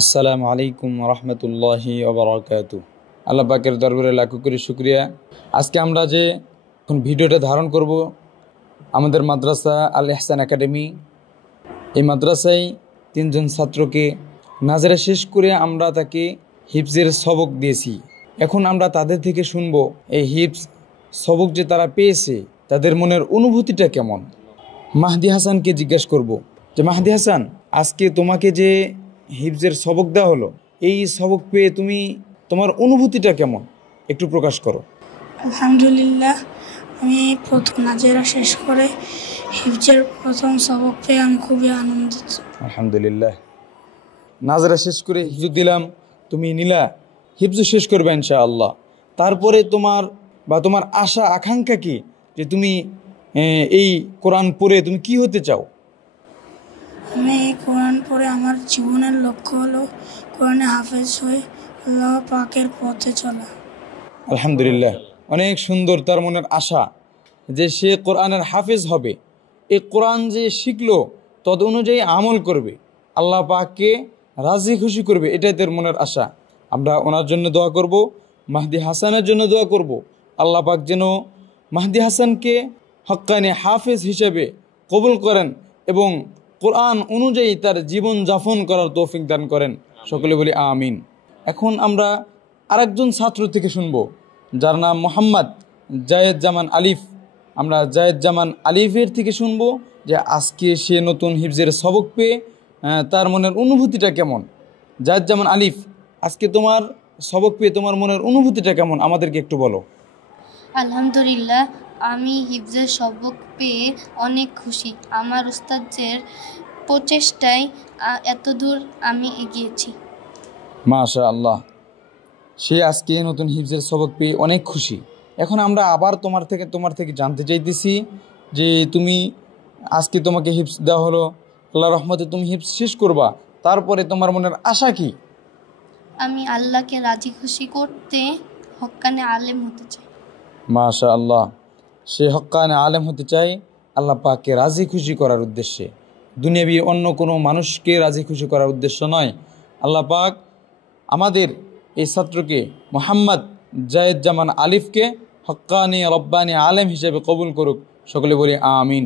আসসালামু আলাইকুম রহমতুল্লাহি ওবারাকাতু। আল্লাহ পাকের দরবারে লাখো কোটি শুকরিয়া। আজকে আমরা যে এখন ভিডিওটা ধারণ করব আমাদের মাদ্রাসা আল ইহসান একাডেমি, এই মাদ্রাসায় 3 জন ছাত্রকে নাজরা শেষ করে আমরা তাকে হিফজের সবক দিয়েছি। এখন আমরা তাদের থেকে শুনবো এই হিফজ সবক যে তারা পেয়েছে তাদের মনের অনুভূতিটা কেমন। মাহদি হাসানকে জিজ্ঞেস করব যে মাহদি হাসান, আজকে তোমাকে যে হিফজের সবক দেওয়া হলো, এই সবক পেয়ে তুমি তোমার অনুভূতিটা কেমন একটু প্রকাশ করো। আলহামদুলিল্লাহ, আমি প্রথম নাজেরা শেষ করে হিফজের প্রথম সবক পেয়ে আমি খুবই আনন্দিত। আলহামদুলিল্লাহ, নাজরা শেষ করে হিফজ দিলাম, তুমি নিলা হিফজ শেষ করবে ইনশাআল্লাহ। তারপরে তোমার আশা আকাঙ্ক্ষা কি যে তুমি এই কোরআন পড়ে তুমি কি হতে চাও? আমি এই কোরআন পড়ে আমার জীবনের লক্ষ্য হলো কোরআনে হাফেজ হয়ে আল্লাহ পাকের পথে চলা। আলহামদুলিল্লাহ, অনেক সুন্দর তার মনের আশা যে সে কোরআনের হাফেজ হবে। এই কোরআন যে শিখলো তদ অনুযায়ী আমল করবে, আল্লাহ পাককে রাজি খুশি করবে, এটাই তার মনের আশা। আমরা ওনার জন্য দোয়া করব, মাহদি হাসানের জন্য দোয়া করব। আল্লাহ পাক যেন মাহদি হাসানকে হক্কানি হাফেজ হিসেবে কবুল করেন এবং কোরআন অনুযায়ী তার জীবন যাপন করার তৌফিক দান করেন। সকলে বলি আমিন। এখন আমরা আরেকজন ছাত্র থেকে শুনবো যার নাম মোহাম্মদ জায়েদ জামান আলিফ। আমরা জায়েদ জামান আলিফের থেকে শুনবো যে আজকে সে নতুন হিফজের সবক পেয়ে তার মনের অনুভূতিটা কেমন। জায়েদ জামান আলিফ, আজকে তোমার সবক পেয়ে তোমার মনের অনুভূতিটা কেমন আমাদেরকে একটু বলো। আলহামদুলিল্লাহ, আমি হিফজের সবক পেয়ে অনেক খুশি। আমার উস্তাদের প্রচেষ্টায় এতদূর আমি এগিয়েছি। মাশাআল্লাহ, সে আজকে নতুন হিফজের সবক পেয়ে অনেক খুশি। এখন আমরা আবার তোমার থেকে জানতে চাইতেছি যে তুমি আজকে তোমাকে হিফজ দেওয়া হলো, আল্লাহ রহমতে তুমি হিফজ শেষ করবা, তারপরে তোমার মনের আশা কি? আমি আল্লাহকে রাজি খুশি করতে হক্কানে আলেম হতে চাই। মাশাআল্লাহ, সে হক্কানে আলেম হতে চাই আল্লাহ পাককে রাজি খুশি করার উদ্দেশ্যে, দুনিয়াবি অন্য কোনো মানুষকে রাজি খুশি করার উদ্দেশ্য নয়। আল্লাহ পাক আমাদের এই ছাত্রকে মোহাম্মদ জায়েদ জামান আলিফকে হক্কানি রব্বানি আলেম হিসেবে কবুল করুক। সকলে বলি আমিন।